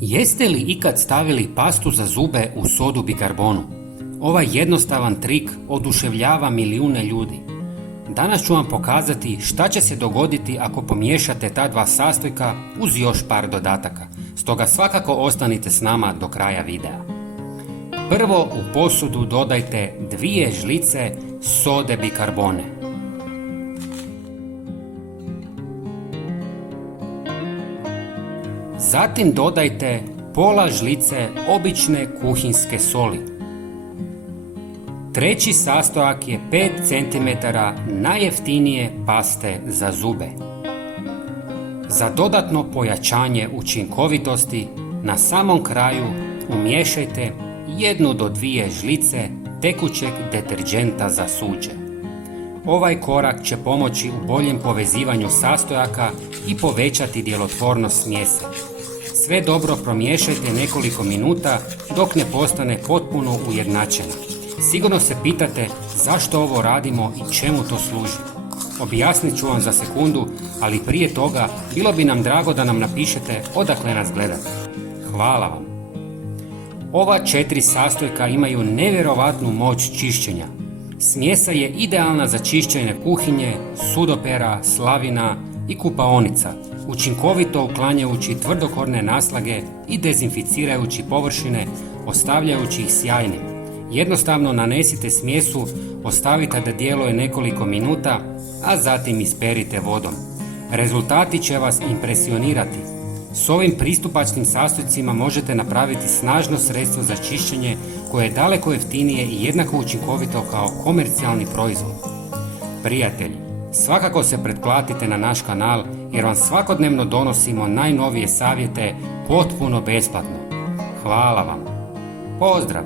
Jeste li ikad stavili pastu za zube u sodu bikarbonu? Ovaj jednostavan trik oduševljava milijune ljudi. Danas ću vam pokazati šta će se dogoditi ako pomiješate ta dva sastojka uz još par dodataka. Stoga svakako ostanite s nama do kraja videa. Prvo u posudu dodajte 2 žlice sode bikarbone. Zatim dodajte pola žlice obične kuhinjske soli. Treći sastojak je 5 cm najjeftinije paste za zube. Za dodatno pojačanje učinkovitosti na samom kraju umiješajte 1 do 2 žlice tekućeg deterdženta za suđe. Ovaj korak će pomoći u boljem povezivanju sastojaka i povećati djelotvornost smjese. Sve dobro promiješajte nekoliko minuta dok ne postane potpuno ujednačena. Sigurno se pitate zašto ovo radimo i čemu to služi. Objasnit ću vam za sekundu, ali prije toga bilo bi nam drago da nam napišete odakle nas gledate. Hvala vam. Ova 4 sastojka imaju nevjerovatnu moć čišćenja. Smjesa je idealna za čišćenje kuhinje, sudopera, slavina i kupaonica, učinkovito uklanjajući tvrdokorne naslage i dezinficirajući površine, ostavljajući ih sjajnim. Jednostavno nanesite smjesu, ostavite da djeluje nekoliko minuta, a zatim isperite vodom. Rezultati će vas impresionirati. S ovim pristupačnim sastojcima možete napraviti snažno sredstvo za čišćenje koje je daleko jeftinije i jednako učinkovito kao komercijalni proizvod. Prijatelji, svakako se pretplatite na naš kanal jer vam svakodnevno donosimo najnovije savjete potpuno besplatno. Hvala vam. Pozdrav!